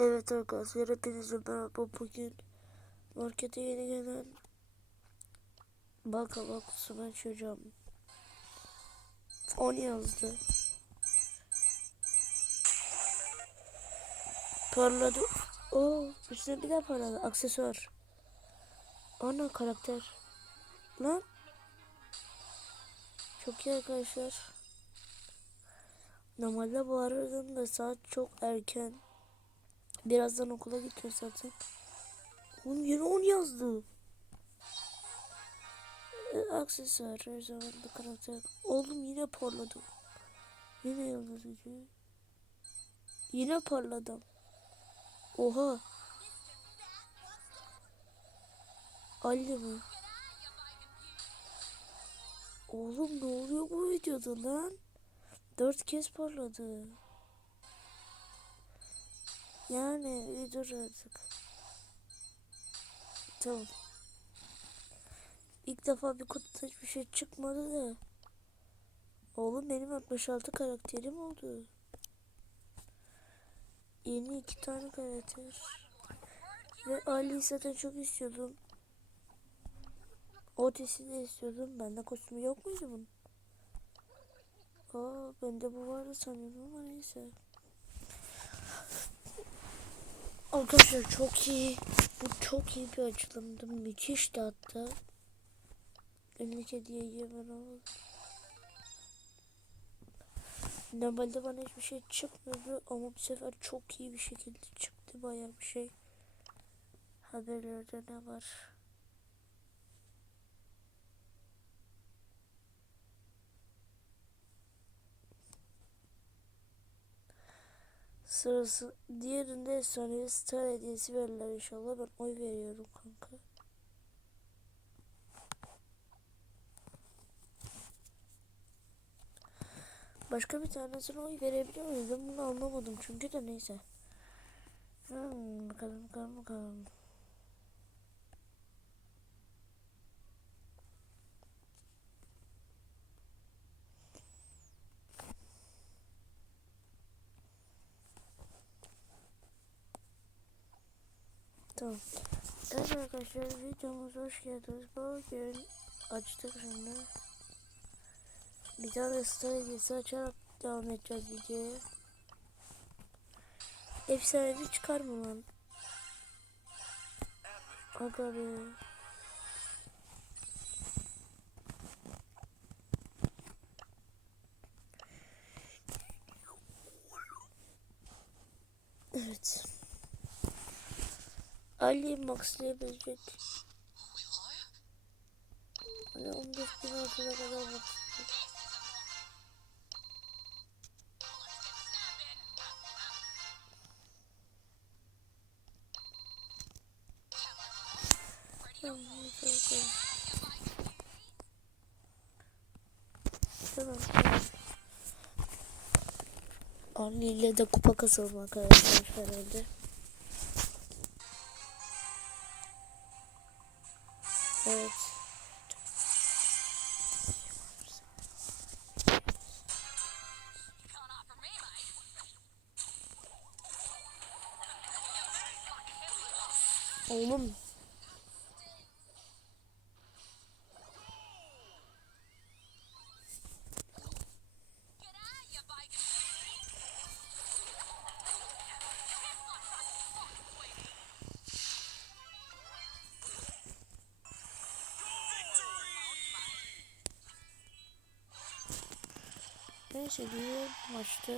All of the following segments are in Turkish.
Evet arkadaşlar hepinize merhaba. Bugün markete yeni gelen baka bak ben çocuğum 10 yazdı. Parladı. O üstüne bir daha parladı. Aksesuar. Ana karakter. Lan. Çok iyi arkadaşlar. Normalde bu aradığımda saat çok erken Birazdan okula gidiyor zaten. Oğlum yine 10 yazdı. E, aksesuar her zaman da karakter. Oğlum yine parladım. Yine yıldızıcı. Yine parladım. Oha. Ali mi? Oğlum ne oluyor bu videoda lan? Dört kez parladı. Yani bir dur artık. Tamam. İlk defa bir kutuda hiçbir şey çıkmadı da. Oğlum benim 66 karakterim oldu. Yeni iki tane karakter. Ve Ali'yi zaten çok istiyordum. Otis'i de istiyordum. Bende kostümü yok muydu bunun? Aa bende bu vardı sanıyordum ama neyse. Arkadaşlar çok iyi. Bu çok iyi bir açılımdı. Müthişti hatta. Önündeki hediyeyi hemen alalım. Normalde bana hiçbir şey çıkmıyordu ama bu sefer çok iyi bir şekilde çıktı bayağı bir şey. Haberlerde ne var? Sırası diğerinde efsanevi star hediyesi verirler inşallah. Ben oy veriyorum kanka. Başka bir tanesine oy verebiliyor muyum? Ben bunu anlamadım çünkü de neyse. Hmm, bakalım bakalım bakalım. Tamam. Evet arkadaşlar videomuza hoş geldiniz. Bugün açtık şimdi. Bir tane star hediyesi açarak devam edeceğiz videoya. Efsanevi çıkar mı lan? Aga be. Evet. Ali maxlayabilecek. Hani 15 bin altına kadar maxlayacak. Tamam. Ali ile de kupa kasalım arkadaşlar herhalde. Evet. Oğlum. Neyse diye maçta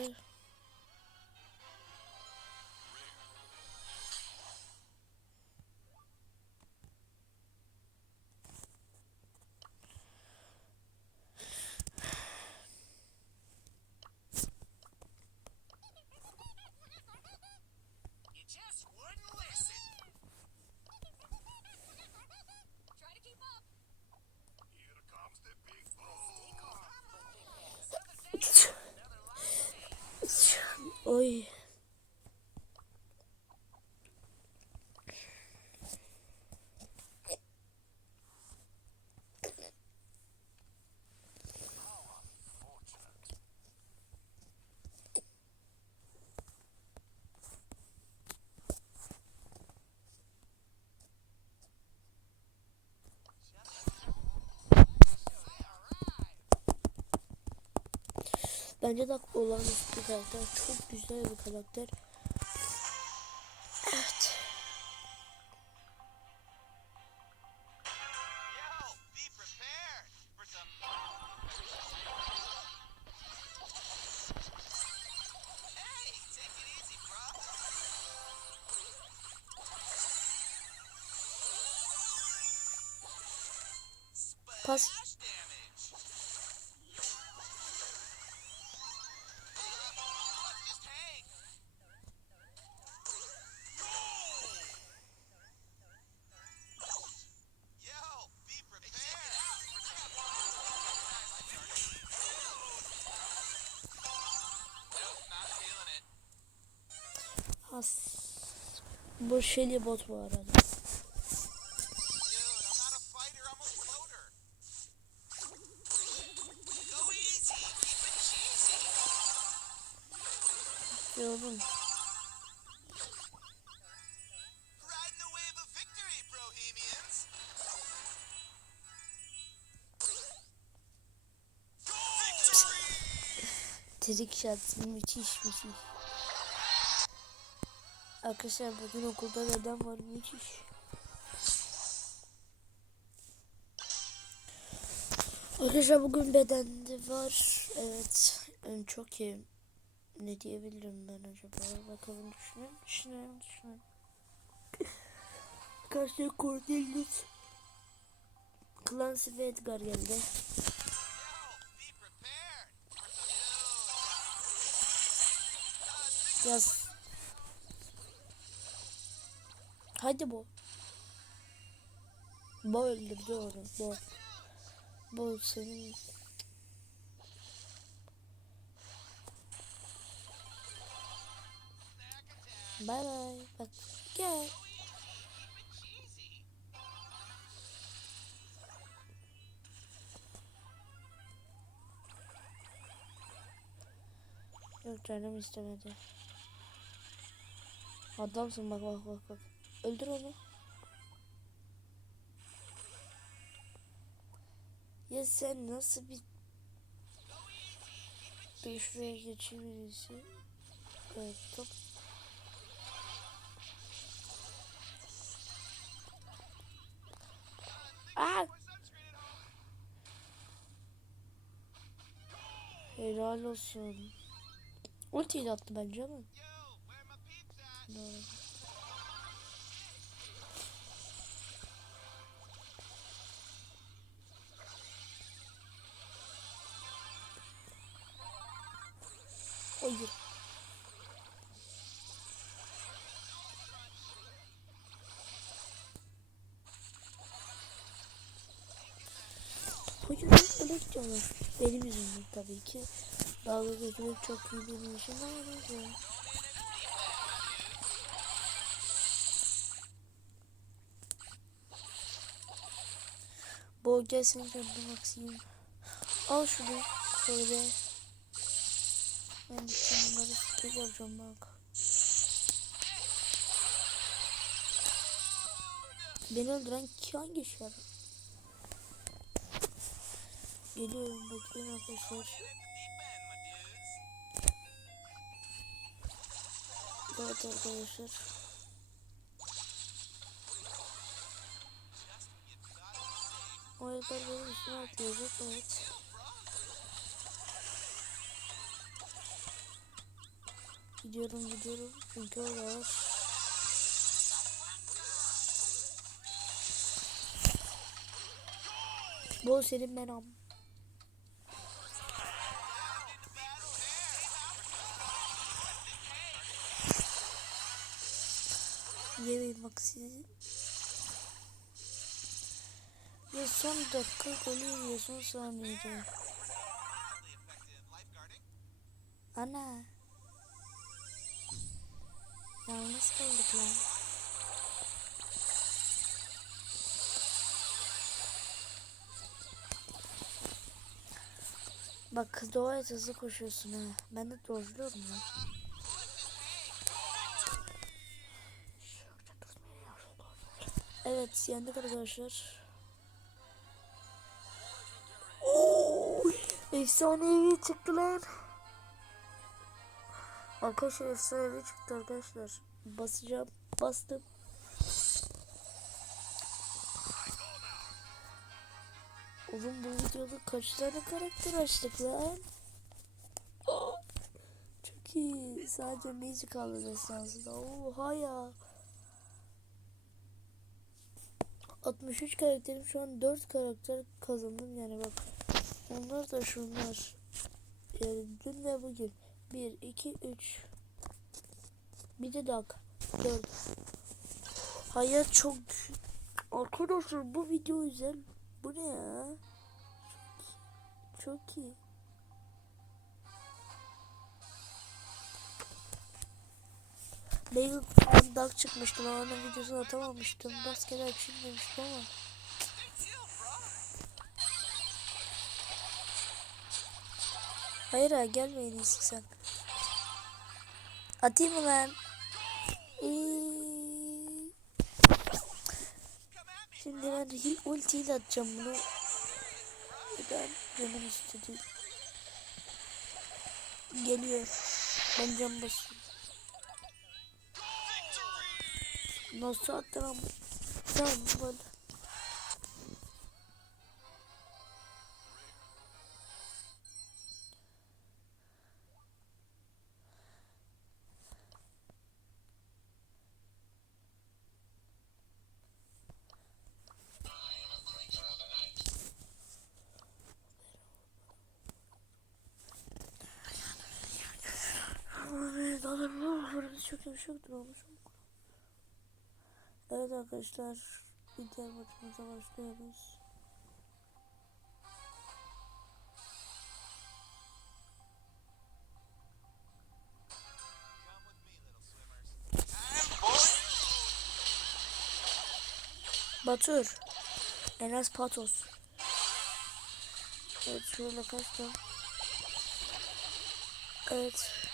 Bence de olağanüstü bir karakter. Çok güzel bir karakter. Evet. Yo, the wave of victory, Bohemians. Victory! Trick shot müthiş müthiş. Arkadaşlar bugün okulda neden var müthiş. Arkadaşlar bugün bedende var. Evet. Çok iyi. Ne diyebilirim ben acaba? Bakalım düşünelim. Düşünelim düşünelim. Karşıya Cornelius. Clancy ve Edgar geldi. Yaz. Hadi bu. Bu öldürdü onu. Bu. Bu senin. Bay bay. Bak gel. Yok canım istemedi. Adamsın bak bak bak bak. Öldür onu. Ya sen nasıl bir Dur şuraya geçeyim. Evet top. Aa! Helal olsun. Ultiyi de attı bence ama. Doğru. Gidiyorlar. Benim yüzümden tabii ki. Dalga geçmek çok iyi benim işim ama neyse. Bu gelsin canına baksayım. Al şunu. Şöyle. Ben bütün bunları sıkı yapacağım bak. Beni öldüren hangi şer? Geliyorum bekleyin arkadaşlar. Evet arkadaşlar. O ayaklar benim üstüme atlayacak evet. Gidiyorum gidiyorum çünkü orada var. Bu senin benam. Yemeyin bak sizi. Ve son dakika golü yiyor son saniyede. Really effective lifeguarding. Ana. Yalnız kaldık lan. Bak kız doğaya hızlı koşuyorsun ha. Ben de dojluyorum ya. Evet yendik arkadaşlar. Oo, efsanevi çıktı lan. Arkadaşlar efsane çıktı arkadaşlar. Basacağım. Bastım. Oğlum bu videoda kaç tane karakter açtık lan? Çok iyi. Sadece Magic kaldı destansında. Oha ya. 63 karakterim şu an 4 karakter kazandım yani bak. Onlar da şunlar. Yani dün ve bugün. 1, 2, 3. Bir de dak. 4. Hayat çok... Arkadaşlar bu video güzel. Bu ne ya? Çok iyi. Mega kutudan dak çıkmıştı. Ben onun videosunu atamamıştım. Rastgele açayım demiştim ama. Hayır ha gelme en iyisi sen. Atayım mı lan? İyi. Şimdi ben hil ultiyle atacağım bunu. Ben canım istedi. Geliyor. Ben cam basıyorum. Evet, adamlar çok yumuşak olmuş. Evet arkadaşlar, diğer maçımıza başlıyoruz. Batur, Enes Patos. Evet, şöyle kaçtım. Evet.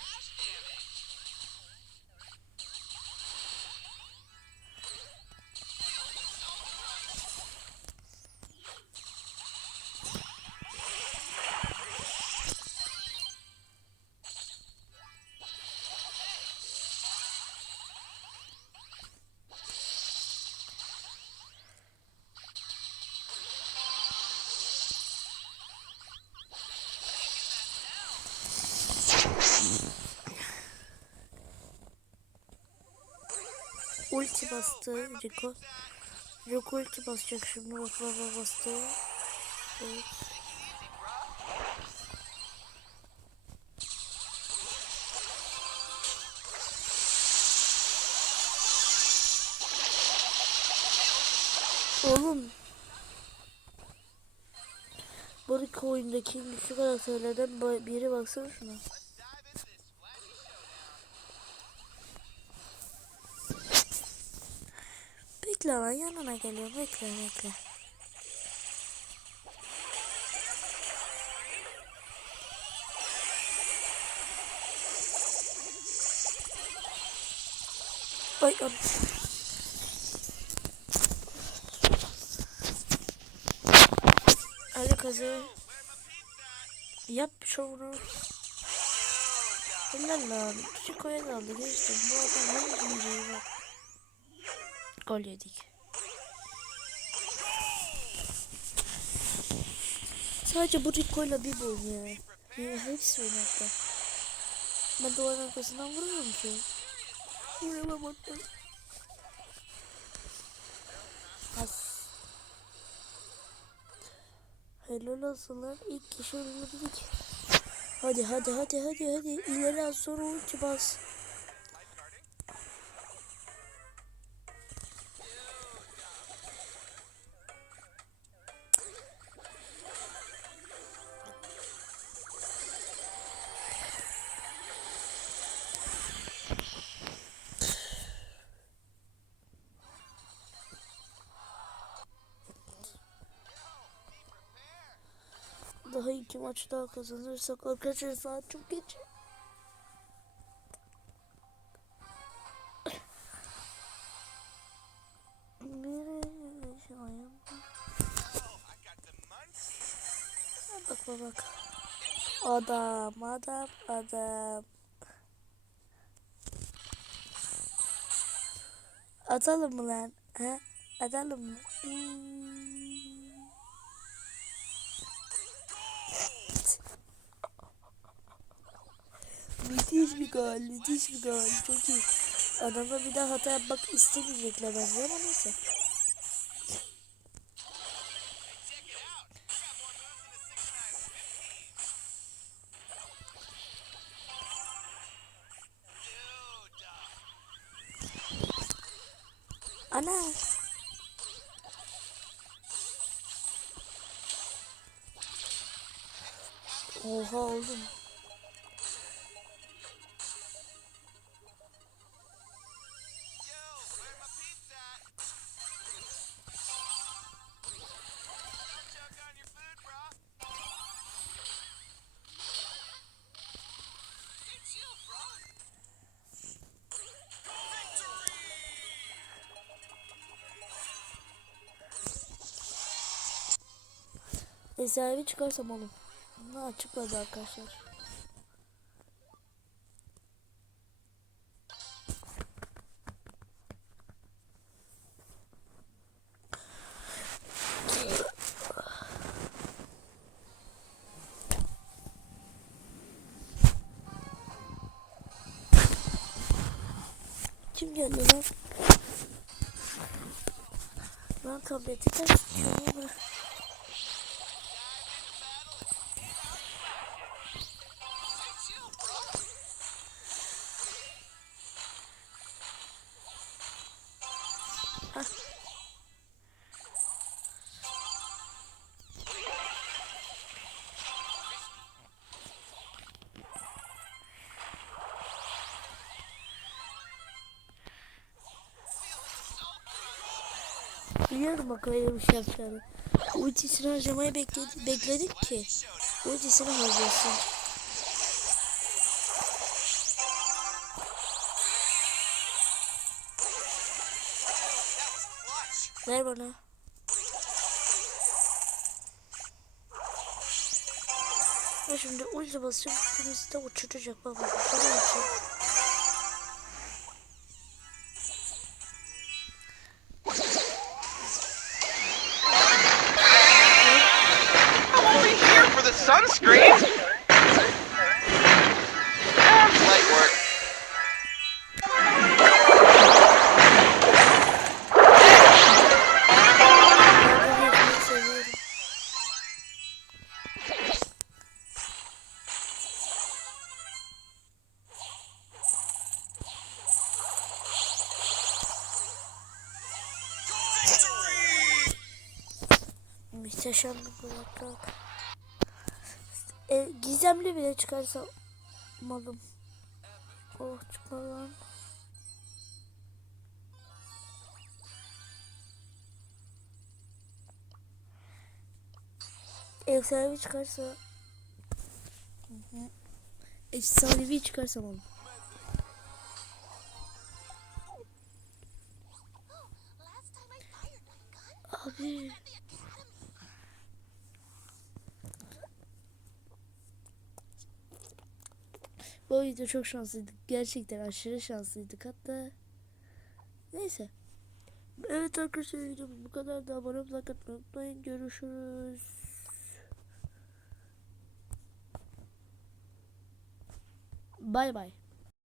Bastı Rico. Rico ulti basacak şimdi bak baba bastı. Evet. Oğlum. Bu oyundaki güçlü karakterlerden biri baksana şuna. Bekle lan yanına geliyor bekle bekle. Ay ay. Hadi kazı. Yap şovunu. Helal lan. Chico'ya kaldı geçtim. Bu adam hangi cimriyi bak. Gol yedik. Sadece bu Rico'yla bir boy ya. Yani hepsi oynakta. Ben duvarın arkasından vururum ki. Vuramam hatta. As. Helal olsunlar. İlk kişi öldürdük. Hadi hadi hadi hadi hadi. İleri az sonra ulti bas. maç daha kazanırsak arkadaşlar saat çok geç. bak bak. Adam adam adam. Atalım mı lan? He? Atalım mı? Hmm. Gol, müthiş bir gol. Çok iyi. Adamlar bir daha hata yapmak istemeyecekler bence ama neyse. Check it out. Eservi çıkarsam oğlum. Bunu açıkladı arkadaşlar. Kim geldi lan? Lan tableti tutuyor, bırak. Biliyorum bak öyle bir şey. Ultisini harcamayı bekledi, bekledik ki. Ultisini harcasın. Ver bana. Ve şimdi ulti basacağım. Birisi de uçuracak baba. Bana uçur. Muhteşem bir kulaklık. E, gizemli bile çıkarsa malım. Oh çıkma lan. Efsanevi çıkarsa Hı hı. Efsanevi çıkarsa malım. Abi. Bu video çok şanslıydık. Gerçekten aşırı şanslıydık hatta. Neyse. Evet arkadaşlar videomuz bu kadar da abone olmayı unutmayın. Görüşürüz. Bay bay.